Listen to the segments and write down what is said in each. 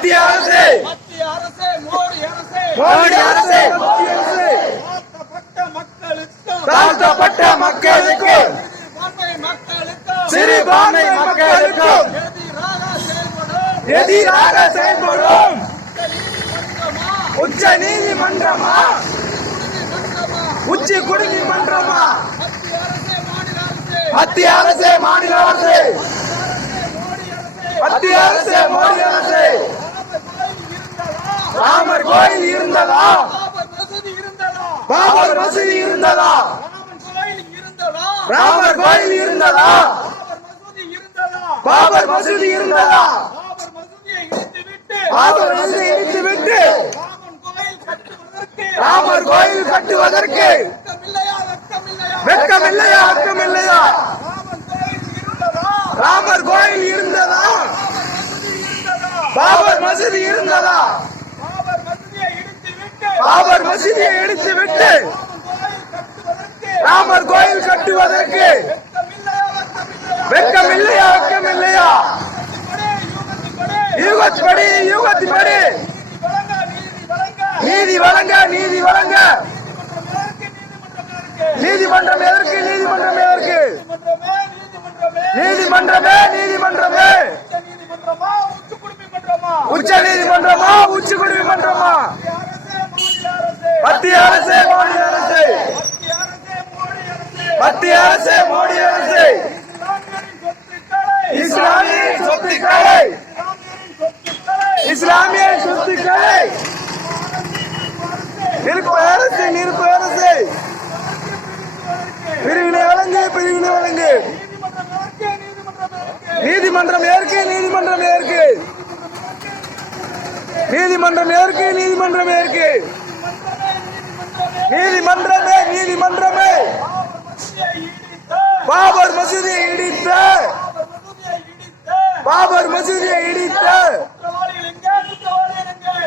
மத்திய அரசு மோடி அரசு தாழ்த்தப்பட்ட மக்களுக்கு சிறுபான்மை மக்களுக்கும் எதிராக செயல்படும் உச்ச நீதிமன்றமா உச்சி குடிநீர் மன்றமா மத்திய அரசு மாநில அரசு மத்திய அரசு மோடி அரசு ராமர் கோயில் இருந்ததா பாபர் மசூதி இருந்ததா ராமர் கோயில் இருந்ததா பாபர் மசூதி இருந்ததா பாபர் மசூதி இடித்து விட்டு ராமர் கோயில் கட்டுவதற்கு வெட்கமில்லையா வெட்கமில்லையா ராமர் கோயில் இருந்ததா பாபர் மசூதி இருந்ததா பாபர் மசூதியை இடித்து விட்டு ராமர் கோயில் கட்டுவதற்கு வெட்கமில்லையா வெட்கமில்லையா யூகத்தின்படி யூகத்தின்படி நீதி வழங்க நீதி வழங்க நீதிமன்றம் எதற்கு நீதிமன்றம் எதற்கு நீதிமன்றமே நீதிமன்றமே உச்ச நீதிமன்றமா உச்ச குடிமை மன்றமா மத்திய அரசு மாநில அரசு மத்திய அரசு மோடி அரசு இஸ்லாமிய சொத்துக்களை இஸ்லாமிய சொத்துக்களை நிரப்பு அரசு நிரப்பு அரசு பிரிவினை வழங்கு பிரிவினை வழங்கு நீதிமன்றம் ஏற்கு நீதிமன்றம் ஏற்கு நீதிமன்றம் ஏற்கு நீதிமன்றம் ஏற்கு நீதிமன்றமே நீதிமன்றமே பாபர் மசூதியை இடித்த பாபர் மசூதியை இடித்த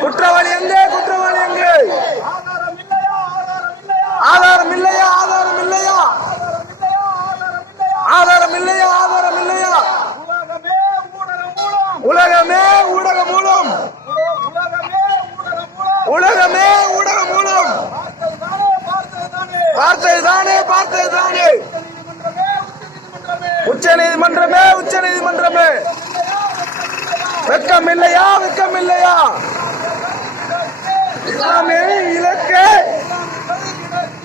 குற்றவாளி எங்கே குற்றவாளி எங்கே ஆதாரம் இல்லையா ஆதாரம் இல்லையா ஆதாரம் இல்லையா ஆதாரம் இல்லையா உலகமே ஊடகம் மூலம் உலகமே ஊடகம் மூலம் பார்த்தது தானே பார்த்தது தானே உச்ச நீதிமன்றமே உச்ச நீதிமன்றமே வெட்கம் இல்லையா வெட்கம் இல்லையா இஸ்லாமிய இலக்கு